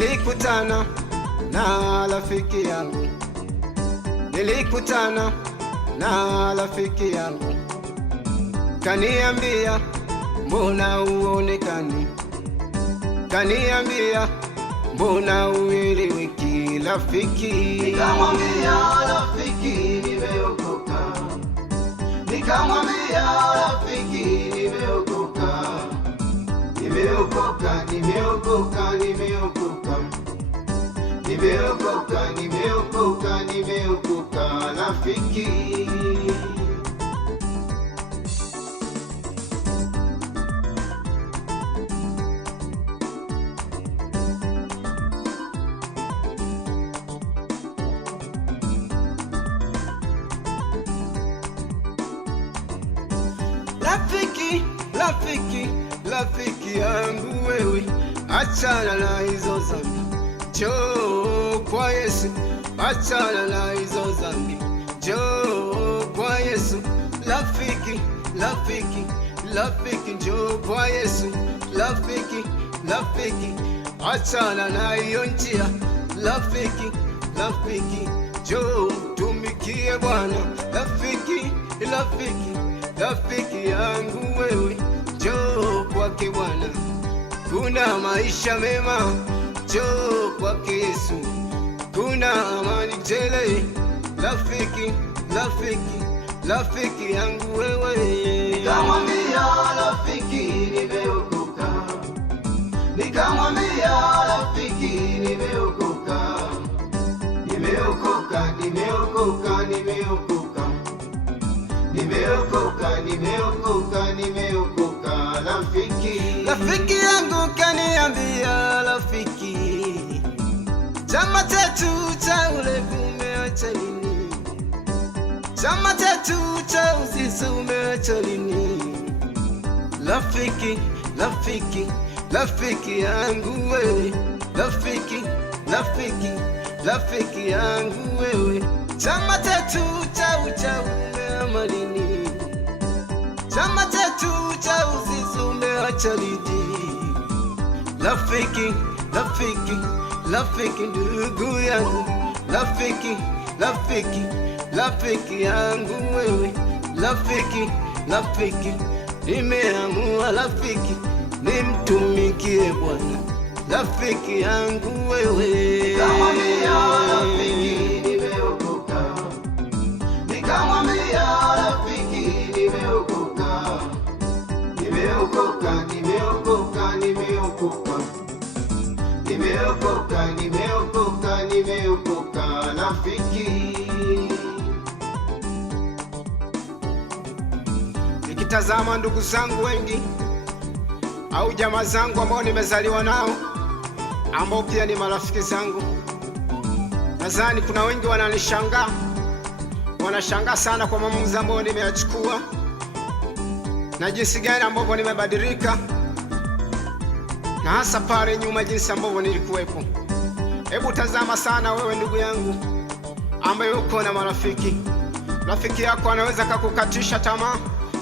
Nilikutana na rafiki yangu, nilikutana na rafiki yangu, kaniambia mbona uonekani, kaniambia mbona ueleweki rafiki. Nikamwambia rafiki, nimeokoka. Nikamwambia rafiki, nimeokoka. Nimeokoka, nimeokoka, nimeokoka. Nimeokoka, nimeokoka, nimeokoka rafiki. Rafiki, rafiki, rafiki yangu wewe, achana na hizo dhambi, njoo kwa Yesu, achana na hizo dhambi, njoo kwa Yesu. Rafiki, rafiki, rafiki, njoo kwa Yesu. Rafiki, rafiki, achana na hiyo njia. Rafiki, rafiki, njoo tumikie Bwana. Rafiki, rafiki, rafiki yangu wewe, njoo kwake Bwana, kuna maisha mema. Njoo kwake Yesu, kuna amani tele. Rafiki, rafiki, rafiki yangu wewe. Nikamwambia rafiki, nimeokoka. Nikamwambia rafiki, nimeokoka. Nimeokoka, nimeokoka, nimeokoka. Nimeokoka, nimeokoka, nimeokoka rafiki. Rafiki yangu kaniambia, rafiki, chama chetu cha ulevi umeacha lini? Chama chetu cha uzinzi umeacha lini? Rafiki, rafiki, rafiki yangu wewe. Rafiki, rafiki, rafiki yangu wewe, chama chetu cha uchawi umeama lini? Chama chetu cha uzinzi umeacha lini? Rafiki, rafiki, rafiki, ndugu yangu. Rafiki, rafiki, rafiki yangu wewe. Rafiki, rafiki, nimeamua rafiki nimtumikie Bwana. Rafiki yangu wewe. Nikamwambia rafiki, nimeokoka. Nikamwambia rafiki, nimeokoka. Nimeokoka, nimeokoka, nimeokoka. Nimeokoka, nimeokoka, nimeokoka rafiki. Nikitazama ndugu zangu wengi au jamaa zangu ambao nimezaliwa nao, ambao pia ni marafiki zangu, nadhani kuna wengi wananishangaa, wanashangaa sana kwa maamuzi ambayo nimeyachukua na jinsi gani ambavyo nimebadilika, na hasa pale nyuma jinsi ambavyo nilikuwepo. Hebu tazama sana wewe ndugu yangu ambaye uko na marafiki. Rafiki yako anaweza kukukatisha tamaa,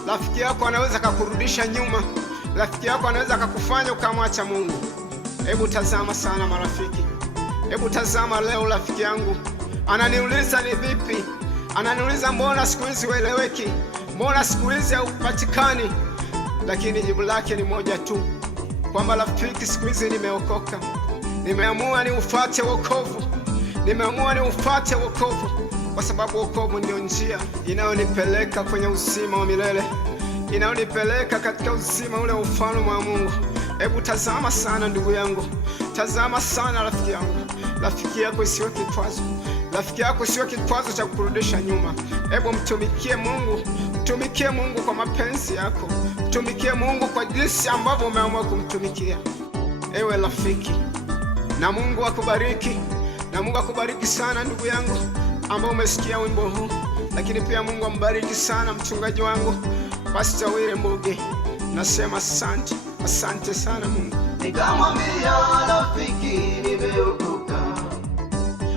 rafiki yako anaweza kukurudisha nyuma, rafiki yako anaweza kukufanya ukamwacha Mungu. Hebu tazama sana marafiki. Hebu tazama leo rafiki yangu ananiuliza ni vipi, ananiuliza mbona siku hizi ueleweki, mbona siku hizi haupatikani. Lakini jibu lake ni moja tu, kwamba rafiki, siku hizi nimeokoka. Nimeamua niufuate wokovu, nimeamua niufuate wokovu, kwa sababu wokovu ndio njia inayonipeleka kwenye uzima wa milele, inayonipeleka katika uzima ule ufalme wa Mungu. Hebu tazama sana ndugu yangu, tazama sana rafiki yangu. Rafiki yako isiwe kikwazo, rafiki yako isiwe kikwazo cha kukurudisha nyuma. Hebu mtumikie Mungu, mtumikie Mungu kwa mapenzi yako, mtumikie Mungu kwa jinsi ambavyo umeamua kumtumikia. Ewe rafiki, na Mungu akubariki, na Mungu akubariki sana ndugu yangu ambao umesikia wimbo huu. Lakini pia Mungu ambariki sana mchungaji wangu Pastor Wile Mbuge. Nasema asante, asante sana Mungu. Nikamwambia rafiki, nimeokoka.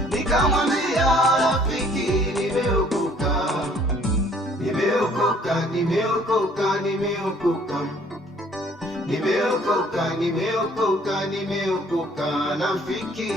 Nikamwambia rafiki, nimeokoka. Nimeokoka, nimeokoka, nimeokoka. nimeokoka, nimeokoka, nimeokoka rafiki.